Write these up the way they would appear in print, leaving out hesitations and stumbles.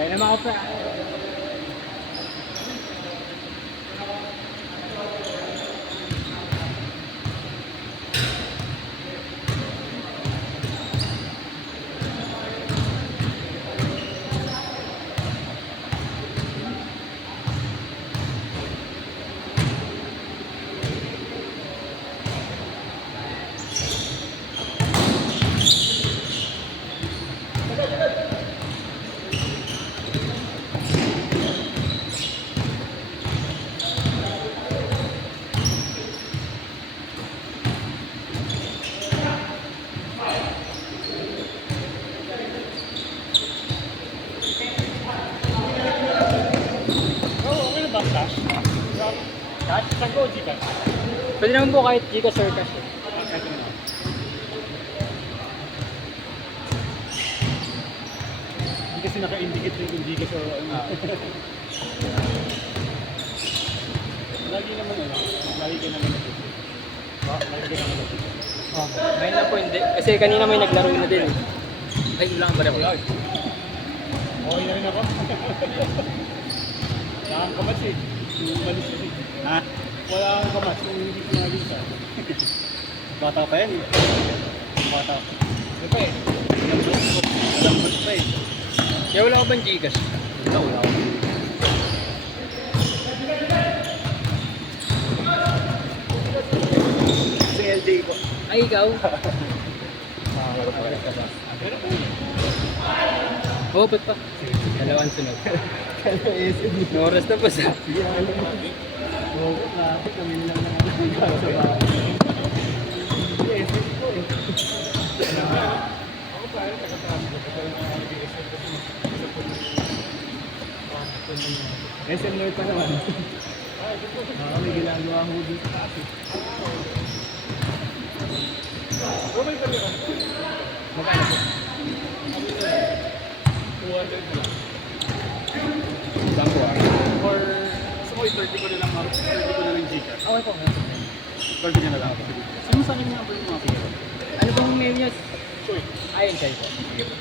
Kaya naman ako pa. Cash? Cash? Saan ko Gcash? Pwede naman po kahit Gcash or cash. Cash na. Hindi kasi naka-indicate yung Gcash or ano. Lagi naman ano, lagi ka naman nag lagi ka naman nag Oh, ngayon na po hindi. Kasi kanina may naglaro na din eh. Ay, wala ka ba rin? Okay na rin ako. Nakakakamats eh. Yung balis eh. Ha? Wala kang kamats kung hindi ko nalisa. Bata pa yan eh. Bata pa. Ano pa eh? Malambot pa eh. Kaya wala ka bang Gcash? Wala ako. Kasi LD ko. Ay, ikaw? Pero po Oo, ba't pa? Dalawang sunod. May oras na pa sa. oo, bakit kami lang naman nagagawa sa bahay. Yes, ko eh. Ako pa rin, taga-tabi ko. Pero nag-BSF kasi SM Lord pa naman. May ginagawa ko dito sa taas eh. May kami ka. Magkano po? Kami na lang. 200 na lang. Saan po ah? Or gusto ko i-30 ko na lang, 30 ko na lang Gcash. Okay po. 30 ka na lang. Sino sa akin yung number ng mga pera? Ano bang mail niya? Sure. Ayun kayo po. Sige po.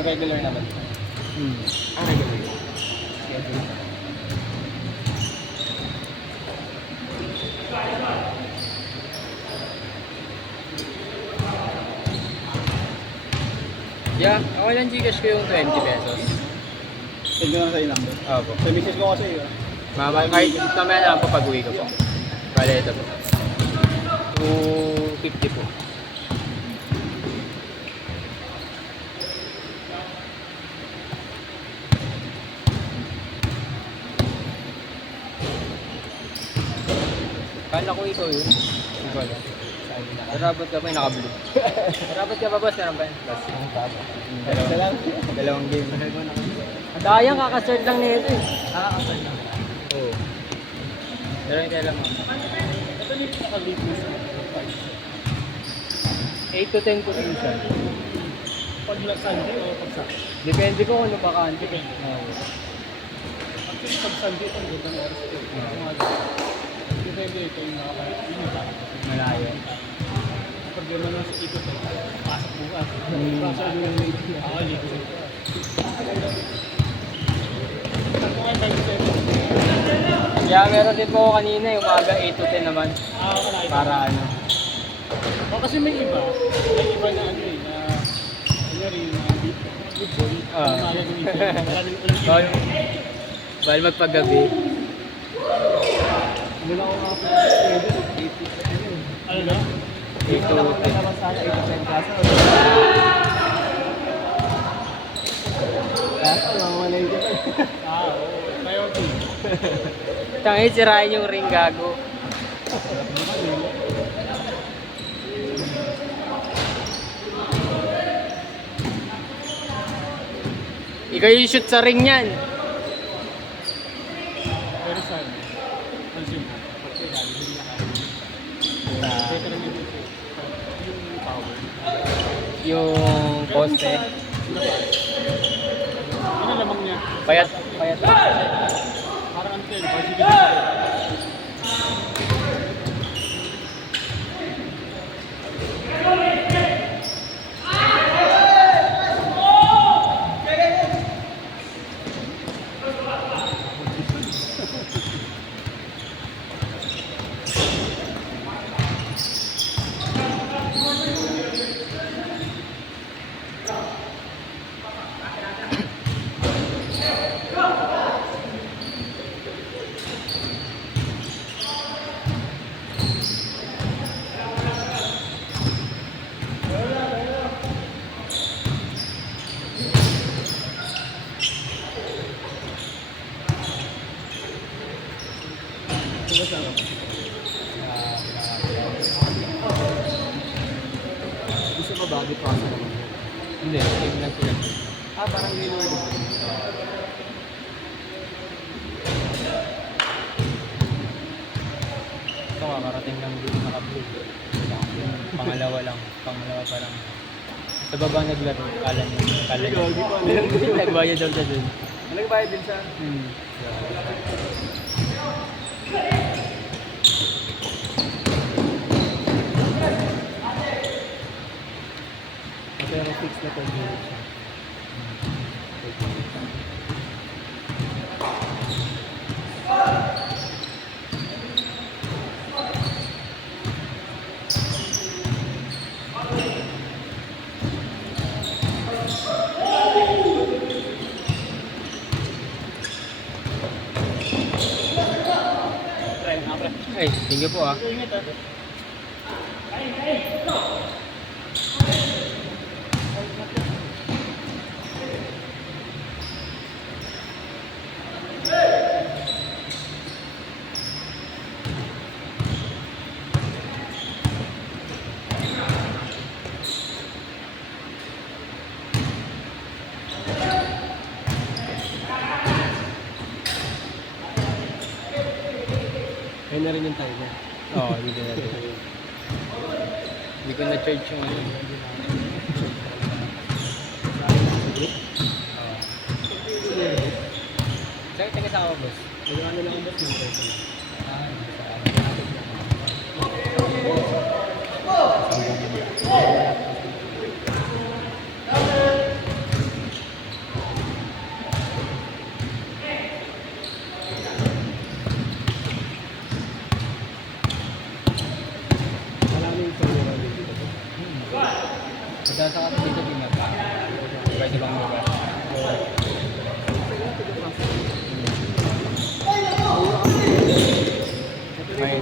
Regular naman. Regular. Yeah, ako lang Gcash ko yung 20 pesos. Send ko na sa yung number. Opo. Sa message ko kasi yun. Mama, kahit mamaya na lang po pag-uwi ko po. Bale, ito po. 250 po. Kala ko ikaw yun. Hindi ko alam. Narabot ka pa yung naka-blue. Narabot ka pa boss? Meron ba yun? Boss. Dalawang game. Dayang kakasert lang nito eh. Kakasert lang. Oo. Pero hindi alam mo. Ito yung naka-leave mo sa price. 8 to 10 po minsan. Pag Sunday o pag Saturday? Depende ko kung ano bakante. Depende. Oo. Actually, pag Sunday, ang ganda ng oras ito. Depende ito yung nakapagod. Yun yung takot. Malayo. Ang problema lang sa ikot eh. Pasok bukas. Pasok ano yung late. Ako, late. Saan ko kayo 5-7? Kaya meron din po ako kanina yung umaga 8 to 10 naman. Nakita. Para ano. O kasi may iba na ano eh, na kunyari na good boy. Umaga gumising. Wala din ulang Bawal, bawal magpagabi. Wala ko nga po schedule. 8 to 10 yun. Ano na? 8 to 10. naman sana 8 to 10 kaso. Kaso, mamalay ka pa. Oo. Priority. Tangin, sirain yung ring gago. Ikaw yung shoot sa ring niyan. Pero saan? Consumer. Kasi lagi hindi nakakita. Better naman yung power. Yung Poste. Ano lamang niya? Payat. Payat. Parang ano yun, parang sige. Gusto ko bagay pa sa naman. Hindi, game lang sila. Parang gamer din. Ito nga, karating lang dito naka-blue. Pangalawa lang. Pangalawa pa lang. Sa baba naglaro, kala niya. Kala niya. Hindi ko ano yun. Nagbayad daw siya dun. Nagbayad din siya. Pero fix na to siya. Ay, thank you po ah. Ingat ah. Ayun na rin yung time niya. Oo, hindi ko na. Hindi ko na-charge yung ano. Saan taga sa ako, boss? Ano lang ang boss ng person. Maraming solo run dito. Pagkasa ka dito, di nga. Pwede bang mag May...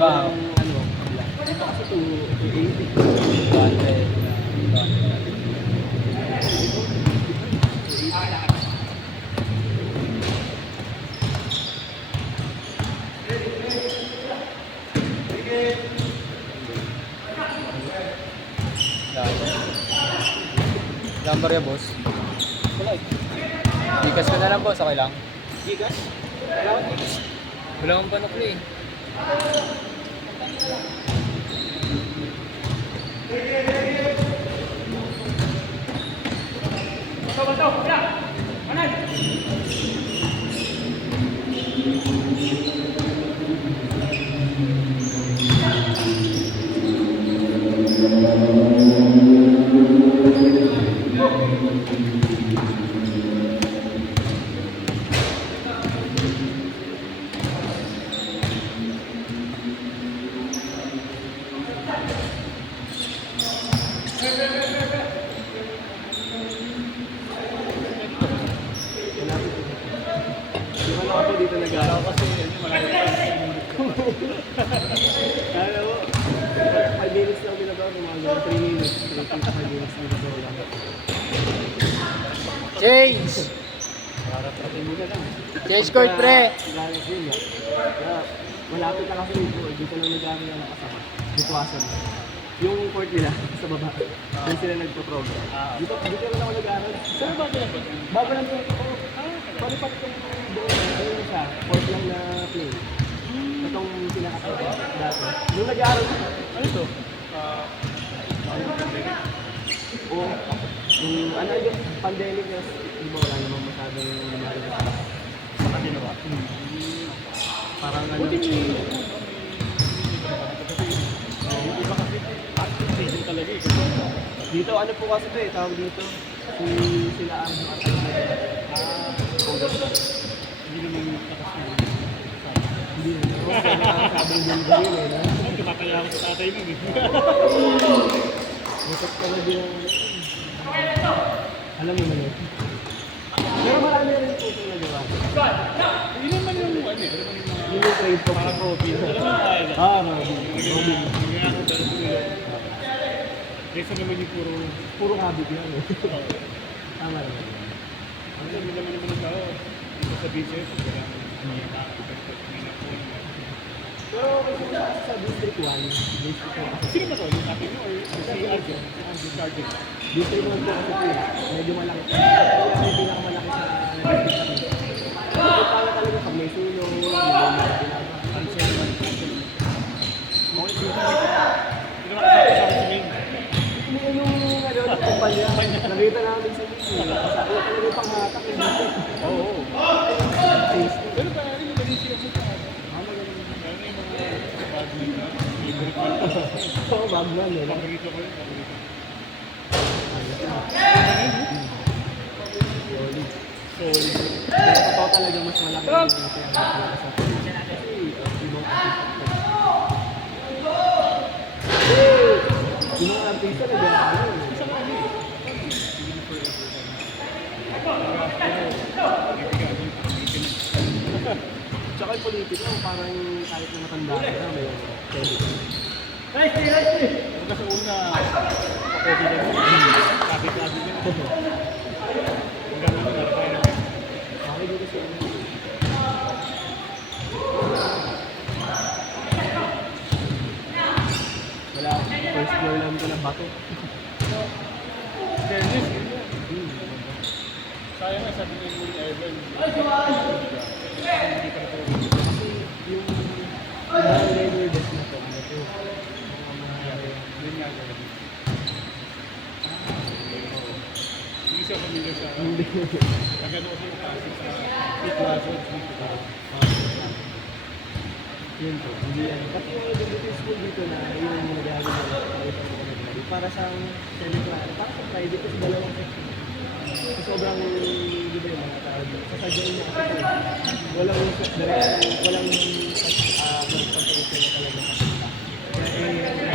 Wow. Dito kasi 280. Bante. Number ya, boss. Wala eh. Gikas ka na lang, boss. Okay lang. Gigas? Wala ko Gigas. Wala kang panukli eh. Di ba ako dito nag-aaral? Kasi yun, marami pa. Kaya mo, 5 minutes lang binaba ko, mga 3 minutes. 3.5 minutes lang binaba lang. Change! Paratratin mo na lang. Change court, pre! Galas yun nga. Kaya, malapit na kasi dito, dito lang nag-aaral na nakasama. Dituwasan. Yung court nila, sa baba. Doon sila nagpo-program. Dito lang ako nag-aaral. Saan ba ito? Bago lang po ako. Palipat ko doon. Ayun siya. Court lang na play. Itong pinaka dati. Nung nag-aaral ko, Ano ito? O, yung ano yung pandemic na, di ba wala namang masyadong nangyari sa Saka ginawa. parang ano, Buti may yung iba kasi active season talaga eh. Kasi dito ano po kasi ito eh, tawag dito, sila ang hindi naman lakas na. hindi na, kaya nakakasabang din ba yun eh, no? Ako, tumataya ako sa tatay nun eh. Butot ka na din ang alam mo naman. Pero marami rin po ito nagawa. Hindi naman yung ano eh. Alam mo yung mga Yung trade po. parang Robin. Alam mo yung kaya lang. Robin. Robin. Hindi nga ako dahil nila. Kaysa naman yung Puro habit yan eh. Oo. Tama naman. Ang dami naman naman ng tao. Dito sa beaches. Kaya may nakakapagpag. May nakuha. Pero kasi sa District 1, District 1 Sino ba to? Yung akin mo or si Arjen? Si Arjen. District 1 po kasi po yun. Medyo malaki. Kaya may pinakamalaki sa District 1. Ito pala talaga pag may sulong, may mga Ansel naman. Okay, dito. Hindi naman kasama sa akin sa main. Yung ano, yung kumpanya, nakita namin sa video. Sa iyo talaga yung panghatak yung dito. Oo. Tasty. Pero pa rin yung Malaysia mo sa ano. Magaling. Lalo na yung mga bagay na favorite ko. Oo, bagman eh. Paborito ko yun. Paborito. Solid. Solid. Pero totoo talaga mas malaki yung pinakamalaki sa kasi ibang artista. Yung mga artista na gano'n. Isa ka ano eh. Hindi na forever. Tsaka yung politiko, parang kahit na matanda ka na, may credit. Pagka sa una, kapag lang kapit-kapit din. Hanggang ano, narapay na. Bakit dito siya? Wala, first floor lang ko ng bato. Dennis, sayang nga sabi niya yung Evan. Hindi pa na to. Kasi yung regular desk na to, ano to? Yun nga gawin. Hindi siya familiar sa Hindi. nagano kasi yung klase sa Pit Lazards dito. Yun po, hindi yan. Pati yung elementary school dito na yung nag-aaral na nakita mo kami natin. Para sa semi-private, para sa private kasi dalawang section. So, sobrang, di ba yung mga tao dito. Sasadyain niya kasi ito. Walang direct, walang transportation na talaga sa kita. Kaya